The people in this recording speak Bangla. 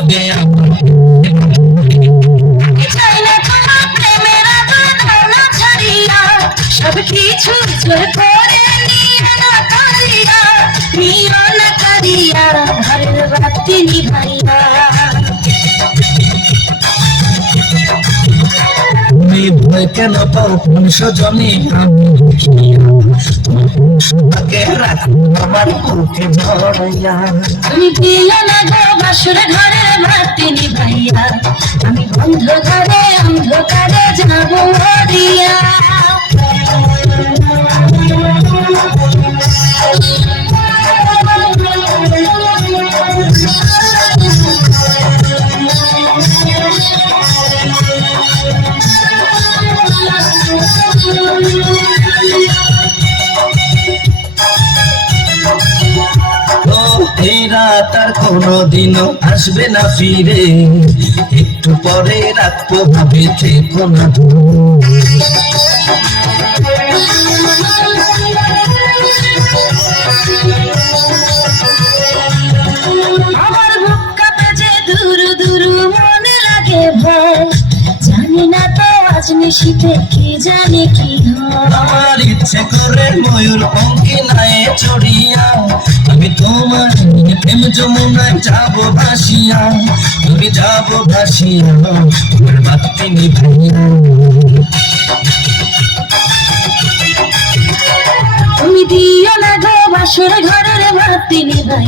যাবে আমার চাই না তোমার প্রেমের আগুন ছাড়িয়া সব কিছু জোর করে নিয়ে না করিয়া ঘরের বাতি নিভাইয়া তুমি ভয় কেন পাও পুরুষ জনে আমি রাখো আমার বুকে জড়াইয়া তুমি দিও না গো বাসুর ঘরের বাতি নিভাইয়া আমি অন্ধকারে যাবো দিয়া এই রাত আর কোনোদিনও আসবে না ফিরে একটু পরে রাখবো ভাবে থেকো না আমার বুক কাঁপে যে দূর মনে লাগে ভয় জানি না তো আজ নিশিতে কি জানি কি হয় আমার ইচ্ছে করে ময়ূর পঙ্খী নাই চড়িয়া আমি তোমার নিয়ে প্রেম যমুনায় যাবো ভাসিয়া তুমি যাবো ভাসিয়া তোমার বাতি নিভাইয়া তুমি দিও না গো বাসুর ঘরের বাতি নিভাইয়া